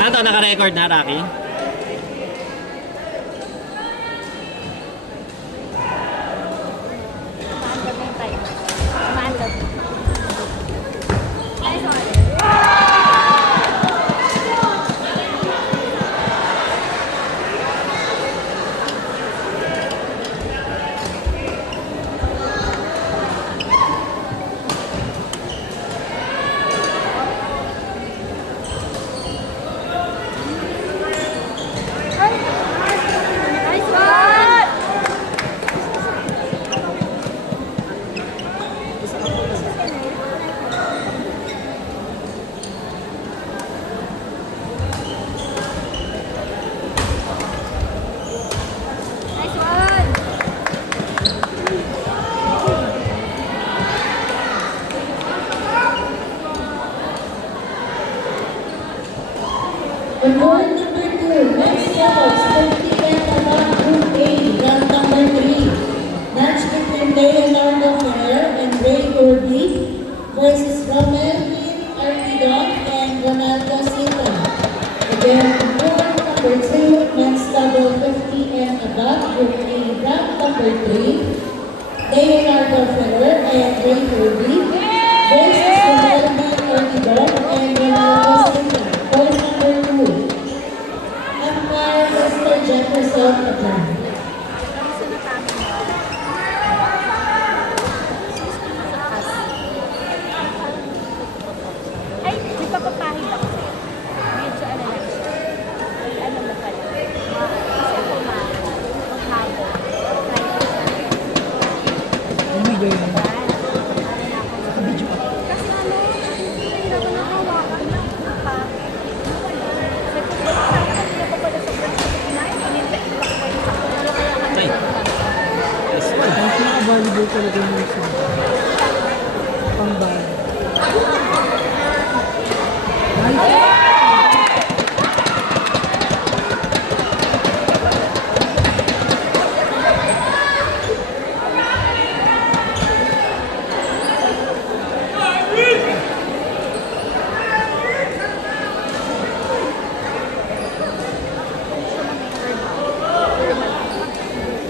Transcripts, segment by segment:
Ano to, naka-record na, Rocky? The board number 2, next levels, 50 and above Group A, round number 3. Match between Leonardo Ferrer and Ray Urbi versus Romelvin Artidon and Ronaldo Sita. Again, board number 2, men's double 50 and above Group A, round number 3. Leonardo Ferrer and Ray Urbi versus Romelvin Artidon and Ronaldo Sita. Board number 2. Umpire Mr. Jefferson Atlan. Ay, may papapahid ako sa'yo. Medyo ano lang siya. Ay, ano mo pala. Kasi ako maghapon. Try ko siya. Umigay na. Kasi ano, nahirapan na hawakan na. Sa football, sa pala sa branch na kinain, inintay ko kayo sa kulo kaya Ay. Nice one. Kahit naka-volleyball talaga yung isa. Pang-ball. Nice.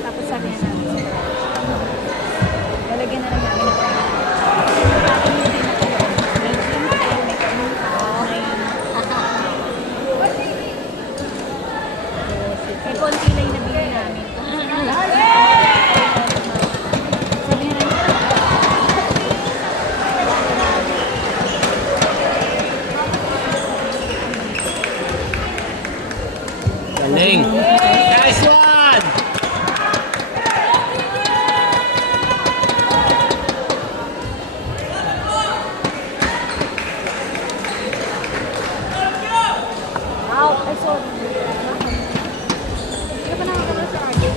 Tapos sabi niya namin, lalagyan na lang namin ng may konti lang yung nabili namin. Sabi niya namin, Galing. Nice one! out. Ay, sorry. Hindi ka pa nakakala sa akin.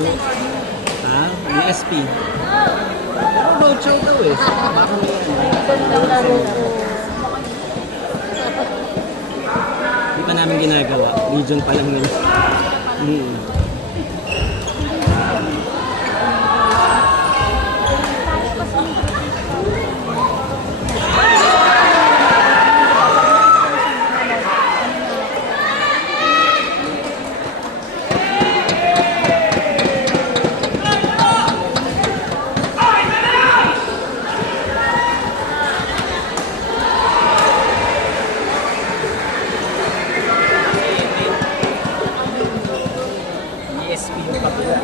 Ha? DSP. Road show daw eh. Baka may ano. Gandang laro ko. Hindi pa namin ginagawa. Legion pa lang nila. DSP yung kapila.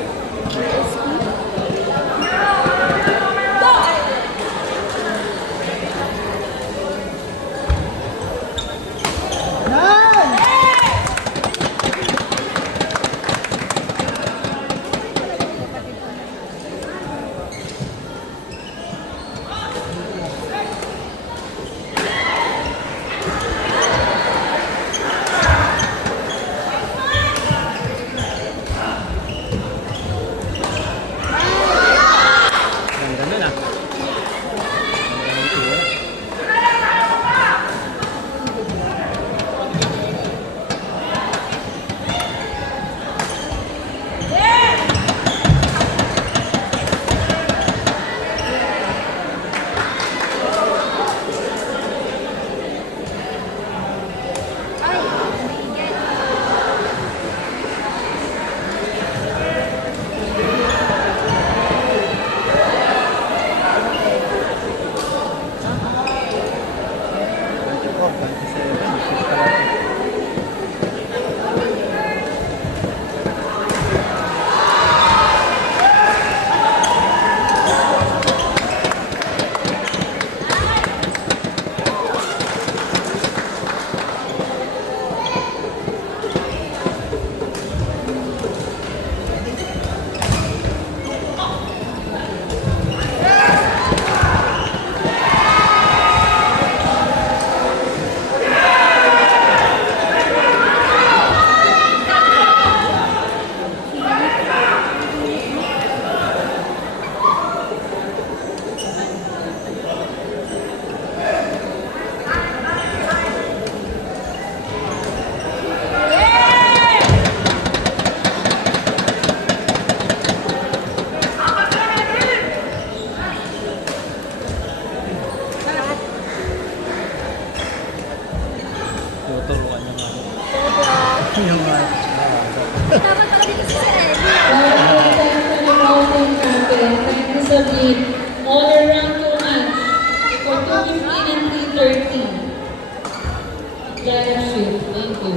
Ganda nun ah. Ganda nun eh. Tuturuan niya nga. Yung Dapat ako dito sa Ellie. Time to submit all around 2 match for 2:15 and 3:30. Jaya Shield, thank you.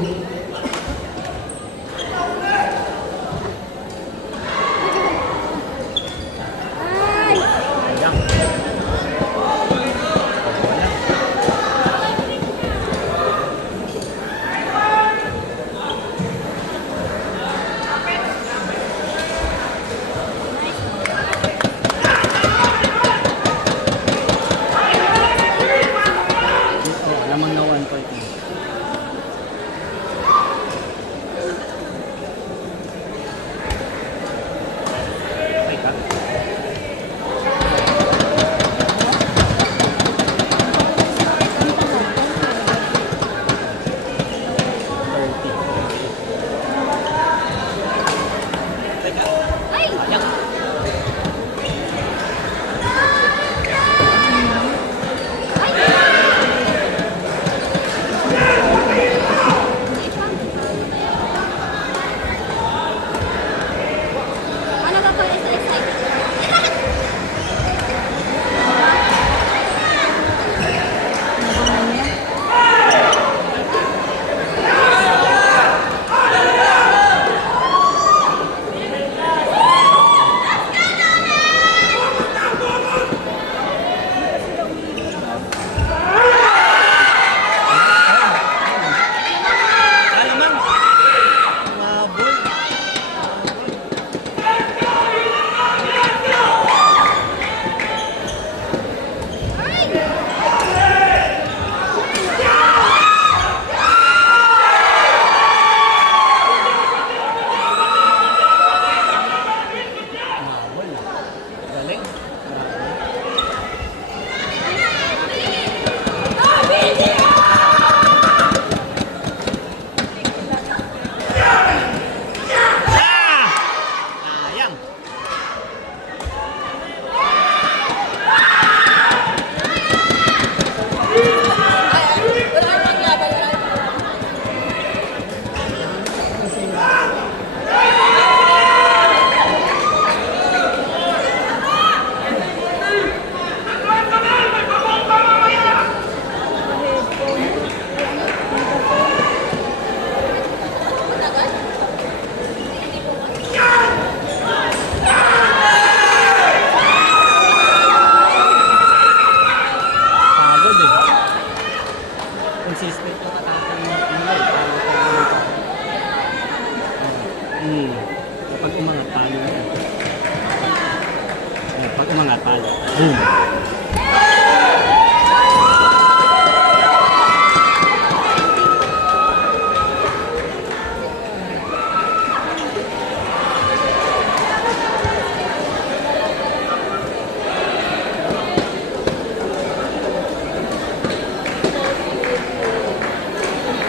umangat palo. Boom.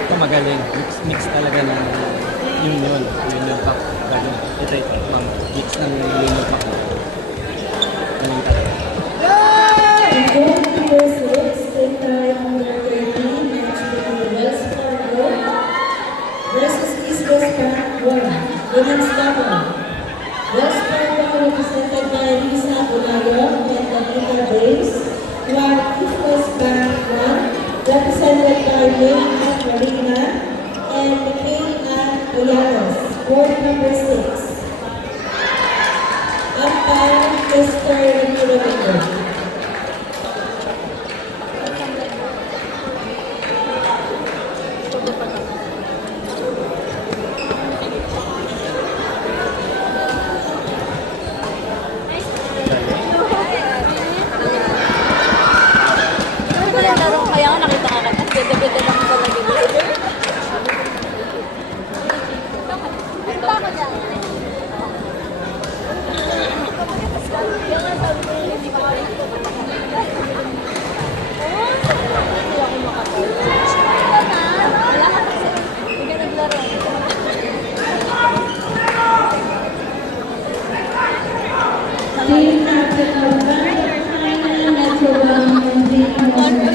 Ito magaling. Mix talaga ng union pack. Ganun. Ito, mix ng union pack. Ganun talaga. In gold number 6, team tie number 13, match between Wells Fargo versus East West Bank 1. Women's double. Wells Fargo represented by Risa Bulayon and Danita Bays, while East West Bank 1 represented by Wayne At Marina and McCain At Uyanos. Board number 6. Umpire Mr. Ramiro. Ano ba yung laro? Kaya nga nakita ka kasi ganda-ganda lang sa lagi. Ito ako dyan. Yung nga sabi ko yung hindi ko rin. Hindi ako makatay. Wala ka kasi. Hindi ka naglaro. Team Africa Bank of China, Metro Bank, and Team